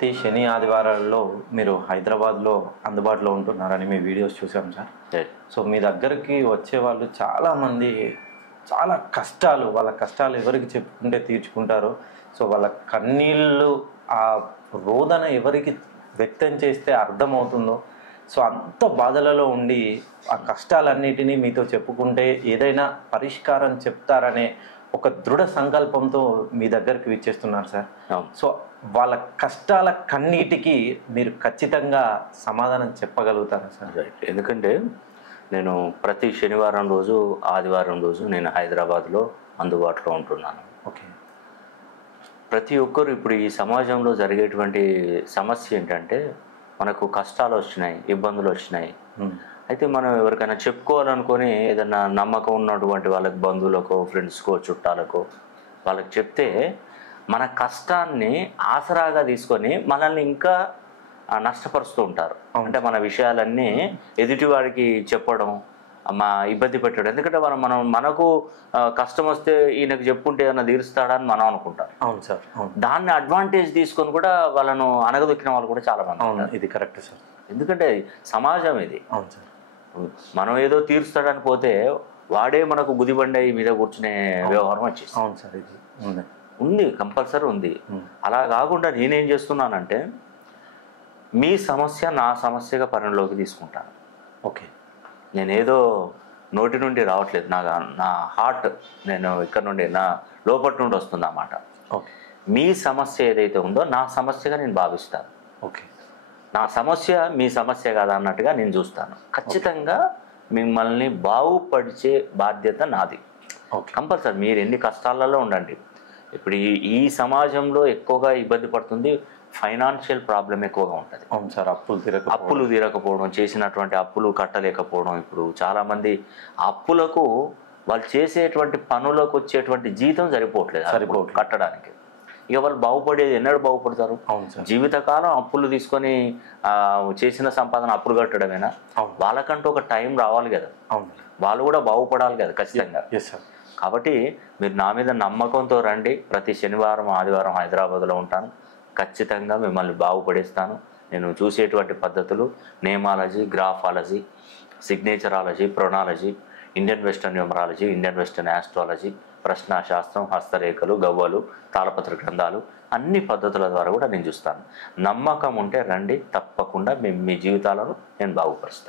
ప్రతి శని ఆదివారాల్లో మీరు హైదరాబాద్లో అందుబాటులో ఉంటున్నారని మీ వీడియోస్ చూసాం సార్. సో మీ దగ్గరికి వచ్చేవాళ్ళు చాలామంది చాలా కష్టాలు, వాళ్ళ కష్టాలు ఎవరికి చెప్పుకుంటే తీర్చుకుంటారో, సో వాళ్ళ కన్నీళ్ళు ఆ రోదన ఎవరికి వ్యక్తం చేస్తే అర్థమవుతుందో, సో అంత బాధలలో ఉండి ఆ కష్టాలన్నిటినీ మీతో చెప్పుకుంటే ఏదైనా పరిష్కారం చెప్తారనే ఒక దృఢ సంకల్పంతో మీ దగ్గరికి విచ్చేస్తున్నారు సార్. సో వాళ్ళ కష్టాల కన్నీటికి మీరు ఖచ్చితంగా సమాధానం చెప్పగలుగుతారా సార్? రైట్. ఎందుకంటే నేను ప్రతి శనివారం రోజు, ఆదివారం రోజు నేను హైదరాబాద్లో అందుబాటులో ఉంటున్నాను. ఓకే. ప్రతి ఒక్కరు ఇప్పుడు ఈ సమాజంలో జరిగేటువంటి సమస్య ఏంటంటే, మనకు కష్టాలు వచ్చినాయి, ఇబ్బందులు వచ్చినాయి. అయితే మనం ఎవరికైనా చెప్పుకోవాలనుకొని ఏదైనా నమ్మకం ఉన్నటువంటి వాళ్ళకి, బంధువులకో, ఫ్రెండ్స్కో, చుట్టాలకో వాళ్ళకి చెప్తే మన కష్టాన్ని ఆసరాగా తీసుకొని మనల్ని ఇంకా నష్టపరుస్తూ ఉంటారు. అంటే మన విషయాలన్నీ ఎదుటివాడికి చెప్పడం, ఇబ్బంది పెట్టడం. ఎందుకంటే మనకు కష్టం వస్తే ఈయనకు చెప్పుకుంటే ఏదైనా తీరుస్తాడని మనం అనుకుంటాం. అవును సార్. దాన్ని అడ్వాంటేజ్ తీసుకొని కూడా వాళ్ళను అనగదొక్కిన వాళ్ళు కూడా చాలా మంది. అవును, ఇది కరెక్ట్ సార్. ఎందుకంటే సమాజం ఇది. అవును సార్. మనం ఏదో తీరుస్తాడని పోతే వాడే మనకు గుదిబండే మీద కూర్చునే వ్యవహారం వచ్చేసి. అవును సార్, ఇది ఉంది, కంపల్సరీ ఉంది. అలా కాకుండా నేనేం చేస్తున్నానంటే, మీ సమస్య నా సమస్యగా పరిగణలోకి తీసుకుంటాను. ఓకే. నేనేదో నోటి నుండి రావట్లేదు, నా హార్ట్, నేను ఇక్కడ నుండి నా లోపటి నుండి వస్తుంది అన్నమాట. ఓకే. మీ సమస్య ఏదైతే ఉందో నా సమస్యగా నేను భావిస్తాను. ఓకే. నా సమస్య మీ సమస్య కాదా అన్నట్టుగా నేను చూస్తాను. ఖచ్చితంగా మిమ్మల్ని బాగుపరిచే బాధ్యత నాది. కంపల్సరీ. మీరు ఎన్ని కష్టాలలో ఉండండి. ఇప్పుడు ఈ సమాజంలో ఎక్కువగా ఇబ్బంది పడుతుంది, ఫైనాన్షియల్ ప్రాబ్లం ఎక్కువగా ఉంటుంది. అవును సార్. అప్పులు తీరకపోవడం, చేసినటువంటి అప్పులు కట్టలేకపోవడం. ఇప్పుడు చాలామంది అప్పులకు, వాళ్ళు చేసేటువంటి పనులకు వచ్చేటువంటి జీతం సరిపోవట్లేదు కట్టడానికి. ఇక వాళ్ళు బాగుపడేది ఎన్నడూ బాగుపడతారు? జీవితకాలం అప్పులు తీసుకొని చేసిన సంపాదన అప్పులు కట్టడమేనా? వాళ్ళకంటూ ఒక టైం రావాలి కదా, వాళ్ళు కూడా బాగుపడాలి కదా ఖచ్చితంగా. కాబట్టి మీరు నా మీద నమ్మకంతో రండి. ప్రతి శనివారం, ఆదివారం హైదరాబాద్లో ఉంటాను. ఖచ్చితంగా మిమ్మల్ని బాగుపడేస్తాను. నేను చూసేటువంటి పద్ధతులు నేమాలజీ, గ్రాఫాలజీ, సిగ్నేచరాలజీ, ప్రొనాలజీ, Indian western numerology, Indian western astrology, ప్రశ్నాశాస్త్రం, హస్తరేఖలు, గవ్వలు, తాళపత్ర గ్రంథాలు, అన్ని పద్ధతుల ద్వారా కూడా నేను చూస్తాను. నమ్మకం ఉంటే రండి, తప్పకుండా మీ జీవితాలను నేను బాగుపరుస్తాను.